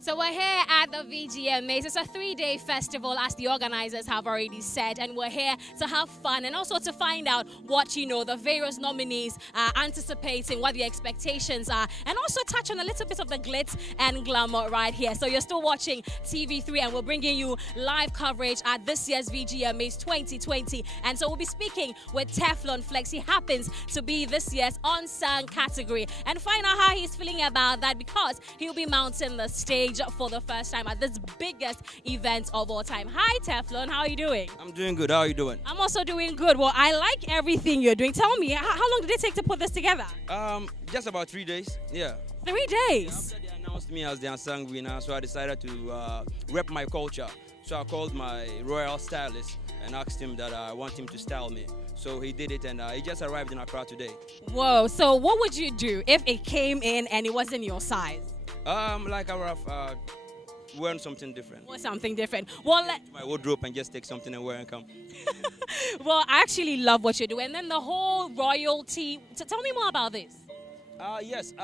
So we're here at the VGMAs. It's a three-day festival, as the organizers have already said, and we're here to have fun and also to find out what the various nominees are anticipating, what the expectations are, and also touch on a little bit of the glitz and glamour right here. So you're still watching TV3, and we're bringing you live coverage at this year's VGMAs 2020. And so we'll be speaking with Teflon Flex. He happens to be this year's unsung category, and find out how he's feeling about that because he'll be mounting the stage for the first time at this biggest event of all time. Hi Teflon, how are you doing? I'm doing good. How are you doing? I'm also doing good. Well, I like everything you're doing. Tell me, how long did it take to put this together? Just about 3 days. Yeah. 3 days? After they announced me as the unsung winner, so I decided to rep my culture. So I called my royal stylist and asked him that I want him to style me. So he did it, and he just arrived in Accra today. Whoa, so what would you do if it came in and it wasn't your size? Like I would have worn something different. Or something different. Well, My wardrobe and just take something and wear and come. well, I actually love what you're doing. And then the whole royalty. So tell me more about this. Yes.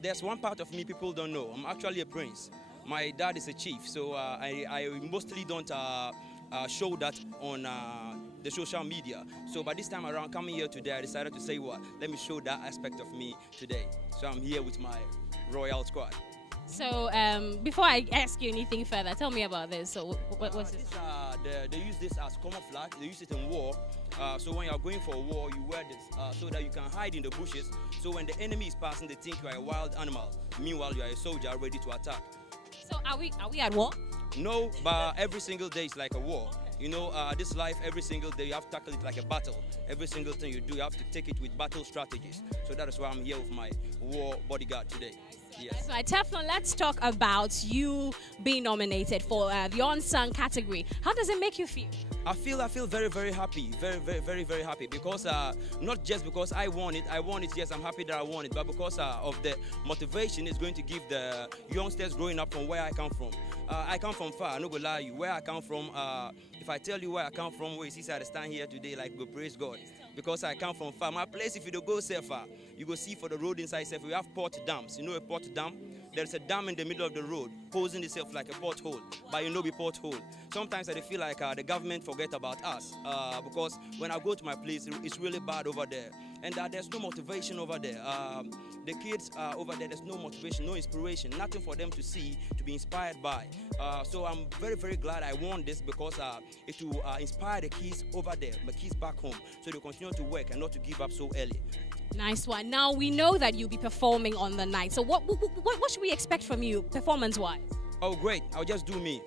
There's one part of me people don't know. I'm actually a prince. My dad is a chief, so I mostly don't show that on the social media. So by this time around, coming here today, I decided to say, what? Let me show that aspect of me today. So I'm here with my royal squad. So before I ask you anything further, tell me about this. So what's this? They use this as camouflage. They use it in war. So when you're going for a war, you wear this so that you can hide in the bushes. So when the enemy is passing, they think you are a wild animal. Meanwhile, you are a soldier ready to attack. So are we at war? No, but every single day is like a war. You know, this life, every single day, you have to tackle it like a battle. Every single thing you do, you have to take it with battle strategies. So that is why I'm here with my war bodyguard today. Yes. So, Teflon, let's talk about you being nominated for the unsung category. How does it make you feel? I feel very, very happy, very happy because not just because I won it, yes, I'm happy that I won it, but because of the motivation it's going to give the youngsters growing up from where I come from. I come from far, I'm not gonna lie you. Where I come from, if I tell you where I come from, where you see I stand here today, like go praise God. Because I come from far. My place, if you don't go so far, you go see for the road inside itself, we have port dams. You know a port dam? There's a dam in the middle of the road, posing itself like a porthole, but you know the porthole. Sometimes I feel like the government forget about us because when I go to my place, it's really bad over there. And there's no motivation over there. The kids over there, there's no motivation, no inspiration, nothing for them to see, to be inspired by. So I'm very glad I won this because it will inspire the kids over there, the kids back home, so they continue to work and not to give up so early. Nice one. Now, we know that you'll be performing on the night. So what should we expect from you, performance-wise? Oh, great. I'll just do me.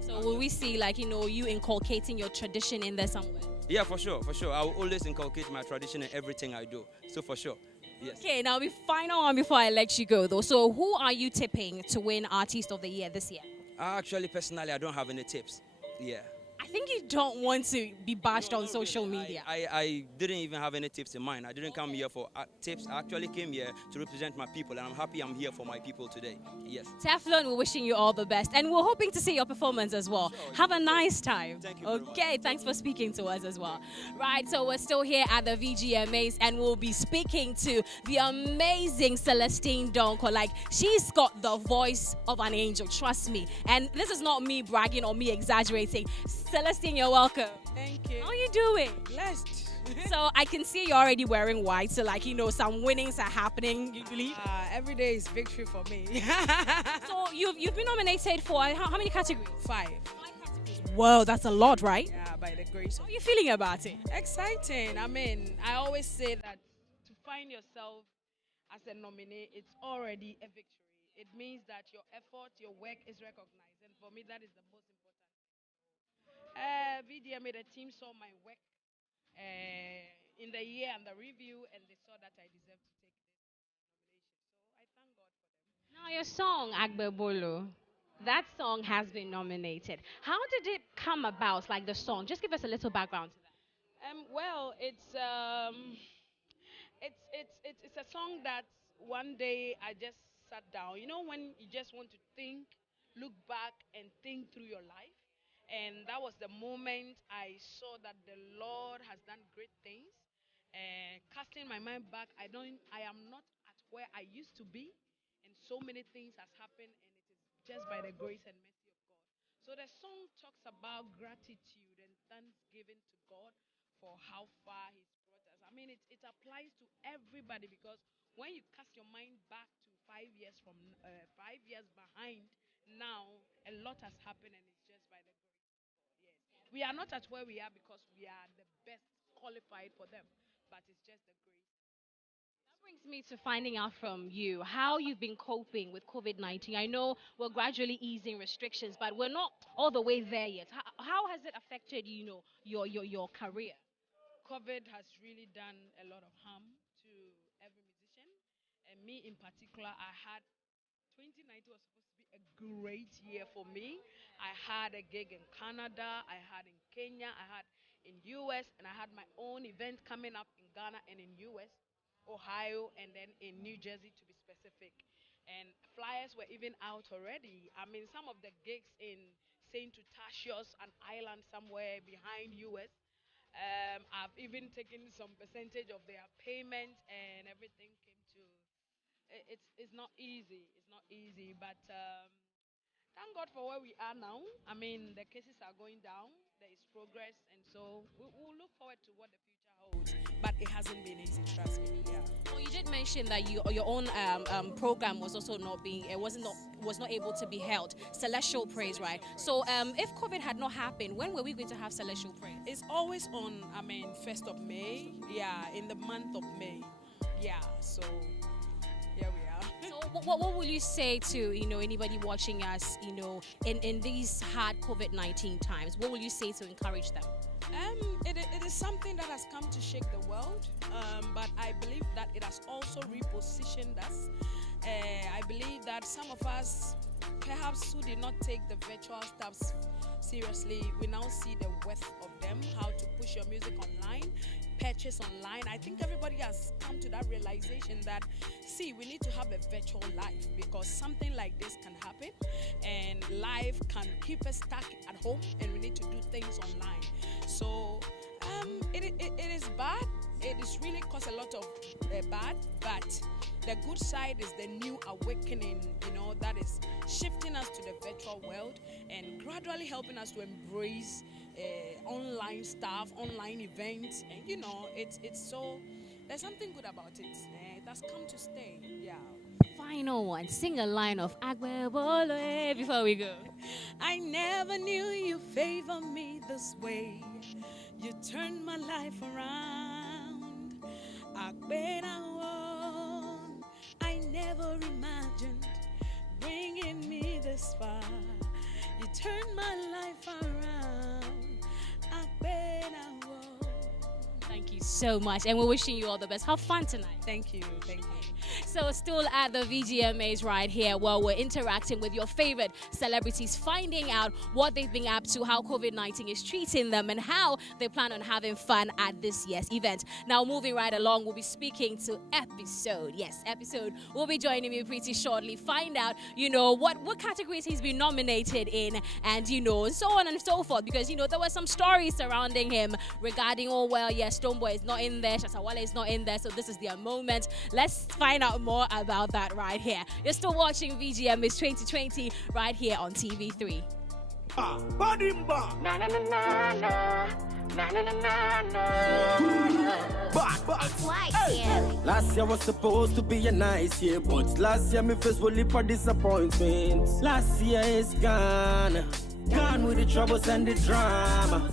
So will we see, like, you inculcating your tradition in there somewhere? Yeah, for sure. I will always inculcate my tradition in everything I do. So for sure, yes. Okay, now the final one before I let you go, though. So who are you tipping to win Artist of the Year this year? Actually, personally, I don't have any tips. Yeah. I think you don't want to be bashed on social media. I didn't even have any tips in mind. I didn't come here for tips. I actually came here to represent my people, and I'm happy I'm here for my people today. Yes. Teflon, we're wishing you all the best, and we're hoping to see your performance as well. Sure. Have a nice time. Thank you very much. Thanks for speaking to us as well. Right, so we're still here at the VGMAs, and we'll be speaking to the amazing Celestine Donkor. Like, she's got the voice of an angel, trust me. And this is not me bragging or me exaggerating. Celestine, you're welcome. Thank you. How are you doing? Blessed. So I can see you're already wearing white, so some winnings are happening, you believe? Every day is victory for me. So you've been nominated for how many categories? 5. 5 categories. Whoa, that's a lot, right? Yeah, by the grace How of are you feeling about it? Exciting. I mean, I always say that to find yourself as a nominee, it's already a victory. It means that your effort, your work is recognized. And for me, that is the most important. VDMA, the team saw my work in the year and the review, and they saw that I deserved to take this nomination. So I thank God for them. Now your song, Agbe Bolo, that song has been nominated. How did it come about, like the song? Just give us a little background to that. Well, it's a song that one day I just sat down. You know when you just want to think, look back, and think through your life. And that was the moment I saw that the Lord has done great things. Casting my mind back, I am not at where I used to be, and so many things has happened, and it just by the grace and mercy of God. So the song talks about gratitude and thanksgiving to God for how far He's brought us. I mean, it applies to everybody because when you cast your mind back to 5 years from 5 years behind now, a lot has happened and it's just by the grace of God. Yes, we are not at where we are because we are the best qualified for them, but it's just the grace. Brings me to finding out from you how you've been coping with COVID-19. I know we're gradually easing restrictions, but we're not all the way there yet. How has it affected, your career? COVID has really done a lot of harm to every musician, and me in particular. I had 2019 was supposed to be a great year for me. I had a gig in Canada, I had in Kenya, I had in US, and I had my own event coming up in Ghana and in US, Ohio, and then in New Jersey to be specific. And flyers were even out already. I mean, some of the gigs in Saint Eustatius, an island somewhere behind US. I've even taken some percentage of their payment, and everything came to. It's not easy. It's not easy, but thank God for where we are now. I mean, the cases are going down. There is progress, and so we'll look forward to what the future holds. But it hasn't been easy, trust me. Yeah. Well, you did mention that your own program was also not being was not able to be held. Celestial Praise, right? So if COVID had not happened, when were we going to have Celestial Praise? It's always on. I mean, 1st of May. Yeah, in the month of May. Yeah. So here we are. So what will you say to anybody watching us in these hard COVID-19 times? What will you say to encourage them? It is something that has come to shake the world, but I believe that it has also repositioned us. I believe that some of us, perhaps who did not take the virtual stuff seriously, we now see the worth of them, how to push your music online, purchase online. I think everybody has come to that realization that, see, we need to have a virtual life because something like this can happen and life can keep us stuck at home and we need to do things online. So it is bad. It is really caused a lot of bad, but the good side is the new awakening, that is shifting us to the virtual world and gradually helping us to embrace online stuff, online events, and it's so there's something good about it. It has come to stay. Yeah. Final one, sing a line of Agbebole before we go. I never knew you favor me this way. You turned my life around. Agbebole, I never imagined bringing me this far. You turned my life around. Agbebole. Thank you so much, and we're wishing you all the best. Have fun tonight. Thank you. Thank you. So still at the VGMAs right here, where we're interacting with your favorite celebrities, finding out what they've been up to, how COVID-19 is treating them, and how they plan on having fun at this year's event. Now, moving right along, we'll be speaking to Episode. Yes, Episode will be joining me pretty shortly. Find out, what categories he's been nominated in, and so on and so forth. Because there were some stories surrounding him regarding, Stonebwoy is not in there, Shatawale is not in there, so this is their moment. Let's find out more about that right here. You're still watching VGMAs 2020 right here on TV3. It's white, yeah. Last year was supposed to be a nice year, but last year me face will leap for disappointments. Last year is gone. Gone with the troubles and the drama.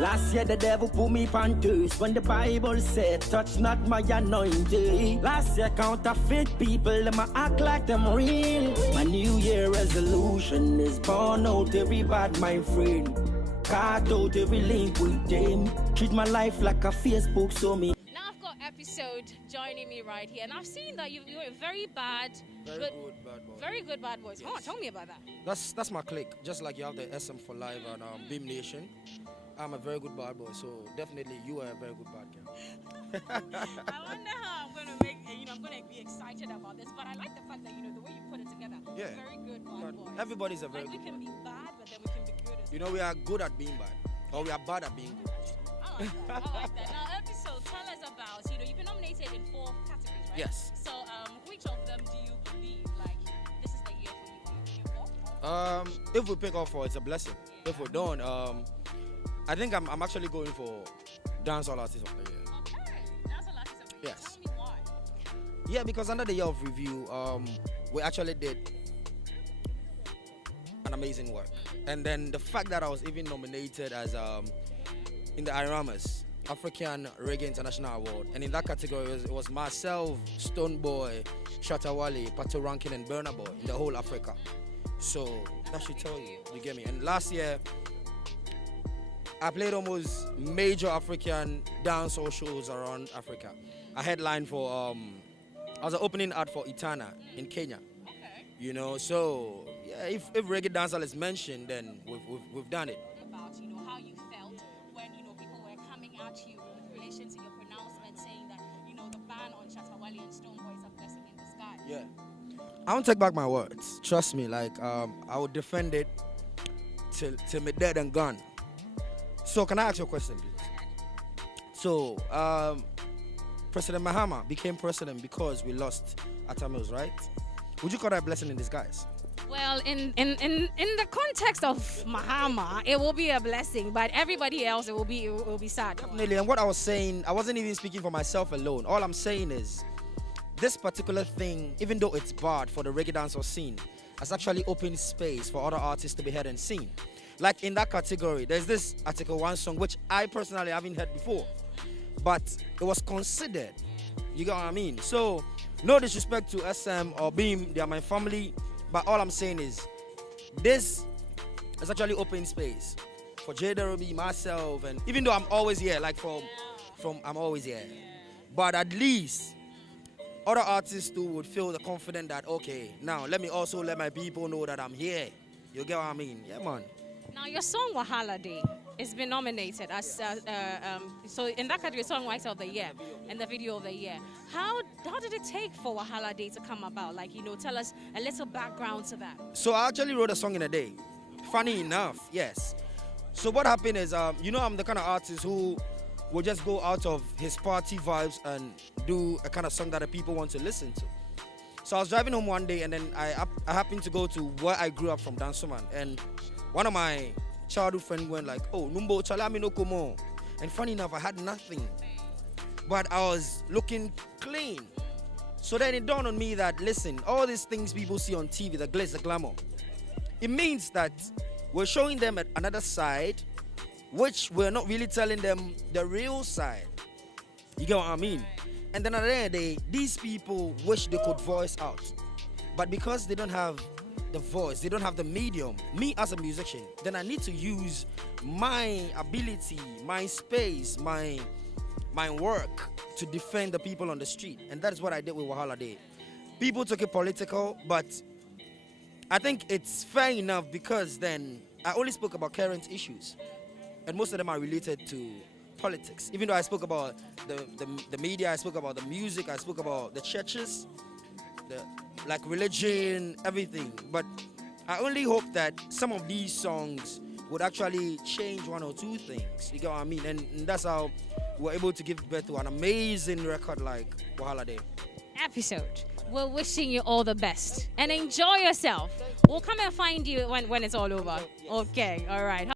Last year the devil put me panties when the Bible said, touch not my anointing. Last year counterfeit people, them a act like them real. My new year resolution is burn out every bad my friend. Cut out every link with them. Treat my life like a Facebook, so me. Now I've got Episode joining me right here, and I've seen that you're a very bad, good bad boy. Very good bad boys. Come on, tell me about that. That's my clique. Just like you have the SM for Live and Beam Nation. I'm a very good bad boy, so definitely you are a very good bad girl. I wonder how I'm gonna I'm gonna be excited about this, but I like the fact that the way you put it together. Yeah. Very good bad boys. Everybody's a very we good can boy. be bad, but then we can be good as well. We are good at being bad, or we are bad at being good. I like that. Now, Episode, tell us about, you've been nominated in 4 categories, right? Yes. So, which of them do you believe, this is the year for you? If we pick up for it's a blessing. If we don't, I think I'm actually going for dancehall artist of the year. Okay, that's a lot of something. Yes. Tell me why. Yeah, because under the year of review, we actually did an amazing work. And then the fact that I was even nominated as in the Iramas African Reggae International Award, and in that category it was myself, Stoneboy, Shatawale, Pato Rankin, and Burna Boy in the whole Africa. So that should tell you, you get me. And last year, I played almost major African dancehall shows around Africa. I headlined for I was an opening act for Itana in Kenya. Okay. You know, so yeah, if reggae dancehall is mentioned, then we've done it. About how you felt when people were coming at you with relation to your pronouncement, saying that the ban on Shatawale and Stoneboy is a blessing in disguise. Yeah, I won't take back my words. Trust me, like I will defend it till me dead and gone. So can I ask you a question, please? So President Mahama became president because we lost Atamils, right? Would you call that a blessing in disguise? Well, in the context of Mahama, it will be a blessing, but everybody else, it will be sad. Definitely. And what I was saying, I wasn't even speaking for myself alone. All I'm saying is, this particular thing, even though it's bad for the reggae dancehall scene, has actually opened space for other artists to be heard and seen. Like in that category, there's this Article 1 song, which I personally haven't heard before, but it was considered. You get what I mean? So, no disrespect to SM or Beam, they are my family, but all I'm saying is, this has actually opened space for Jada Ruby, myself, and even though I'm always here, like from I'm always here, but at least other artists too would feel the confident that, okay, now let me also let my people know that I'm here. You get what I mean? Yeah, man. Now, your song Wahala Day has been nominated as so in that category, Songwriter of the Year and the Video of the Year. How did it take for Wahala Day to come about? Like, tell us a little background to that. So I actually wrote a song in a day. Funny enough, yes. So what happened is, I'm the kind of artist who will just go out of his party vibes and do a kind of song that the people want to listen to. So I was driving home one day, and then I happened to go to where I grew up from, Dansoman, and one of my childhood friends went like, "Oh, Numbo Chalami no Komo." And funny enough, I had nothing, but I was looking clean. So then it dawned on me that, listen, all these things people see on TV, the glitz, the glamour, it means that we're showing them another side, which we're not really telling them the real side. You get what I mean? And then at the end of the day, these people wish they could voice out, but because they don't have the voice, they don't have the medium, me as a musician, then I need to use my ability, my space, my work to defend the people on the street. And that is what I did with Wahala Day. People took it political, but I think it's fair enough, because then I only spoke about current issues, and most of them are related to politics. Even though I spoke about the media, I spoke about the music, I spoke about the churches, like religion, everything. But I only hope that some of these songs would actually change one or two things. You get what I mean? And that's how we're able to give birth to an amazing record like Wahala Day. Episode. We're wishing you all the best and enjoy yourself. We'll come and find you when it's all over. Okay, all right.